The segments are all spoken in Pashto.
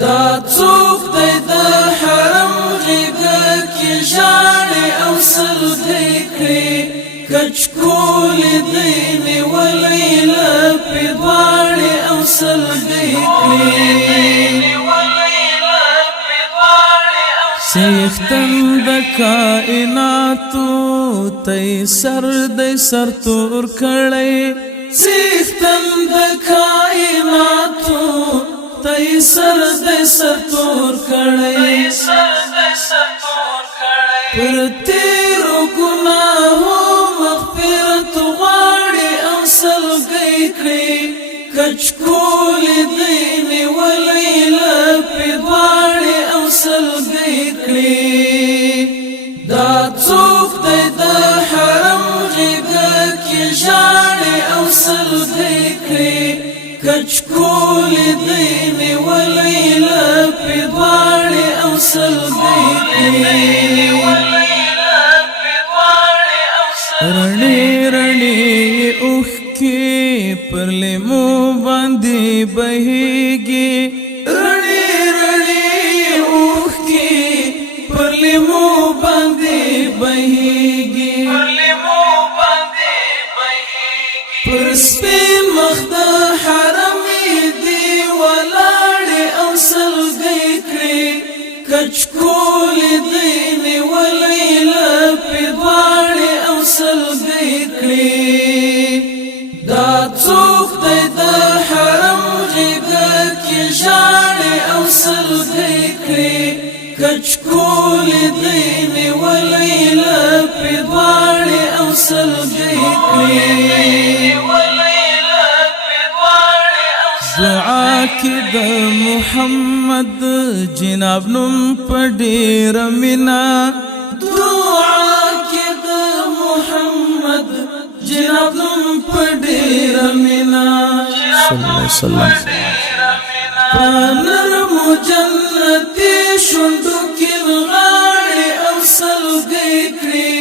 دا څوک دی د حرم غېږه کې ژاړي او سلګۍ کړي کچکولې دی نیولې لپې دواړې او سلګۍ کړي څښتن د کائناتو تی سر دی سر تور کړی څښتن د کائناتو تی سر دی سر تور کړی پر تیرو ګناهو مغفرت غواړي او سلګۍ کړي کچکولې دی نیولې لپې دواړې او سلګۍ کړي دا څوک دی د حرم غېږه کې ژاړي او سلګۍ کړي کچکولې دی نیولې لپې دواړې او سلګۍ کړي رڼې رڼې اوښکې پر لیمو باندې بهېږي رڼې رڼې اوښکې پر لیمو باندې بهېږي پر سپین مخ د حرم دی ولاړې او سلګۍ کړي کچکولې دی نیولې لپې دواړې او سلګۍ کړي دا څوک دی د حرم غېږه کې ژاړي او سلګۍ کړي کچکولې دی نیولې لپې دواړې او سلګۍ کړي دعا کې د محمد جناب نوم په ډېره مینه دعا کې د محمد جناب نوم په ډېره مینه صلی الله علیه وسلم په نرمو جنتي شونډو کې غاړې او سلګۍ کړي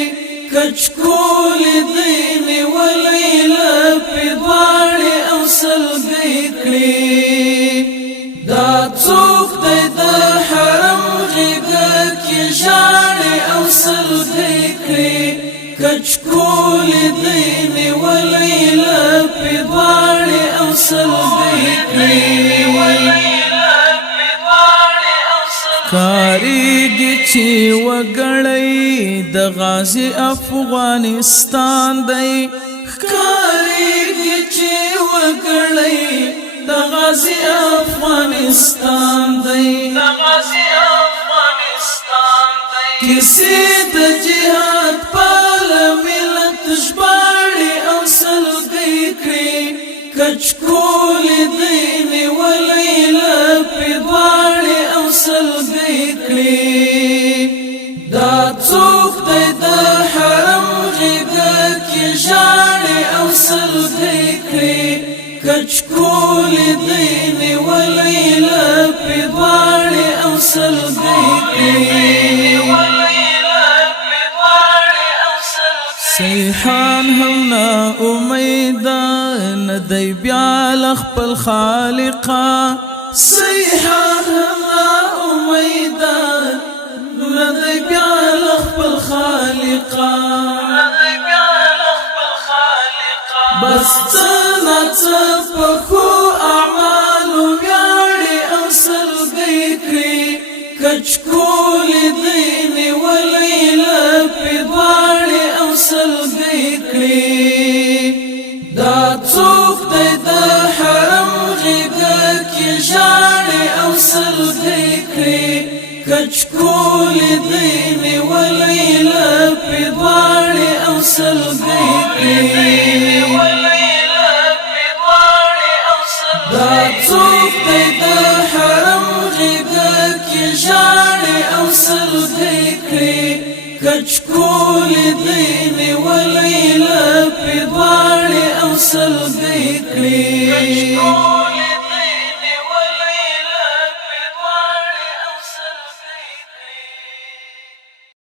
کچکولې دی نیولې لپې دواړې او سلګۍ کړي دا څوک دی د حرم غېږه کې ژاړي او سلګۍ کړي کچکولې دی نیولې لپې دواړې او سلګۍ کړي کاریږي چې وګړی د غازی افغانستان دی کاریږي چې وګړی د غازی افغانستان دی کسی د جهاد پال ملت ژباړي او سلګۍ کړي کچکولې دی نیولې لپې دواړې او سلګۍ کړي دا څوک دی د حرم غېږه کې ژاړي او سلګۍ کړي کچکولې دی نیولې لپې دواړې او سلګۍ کړي سیحان هم نا امیده ندی بیا لخپل خالقا سیحان هم نا امیده ندی بیا لخپل خالقا بس څنا څه په ښو اعمالو ویاړي او سلګۍ کړي کچکولې دی نیولې لپې دواړې او سلګۍ کړي دا څوک دی د حرم غېږه کې ژاړي او سلګۍ کړي کچکولې دی نیولې لپې دواړې او سلګۍ کړي دا څوک دی د حرم غېږه کې ژاړي او سلګۍ کړي کچکولې دی نیولې لپې دواړې او سلګۍ کړي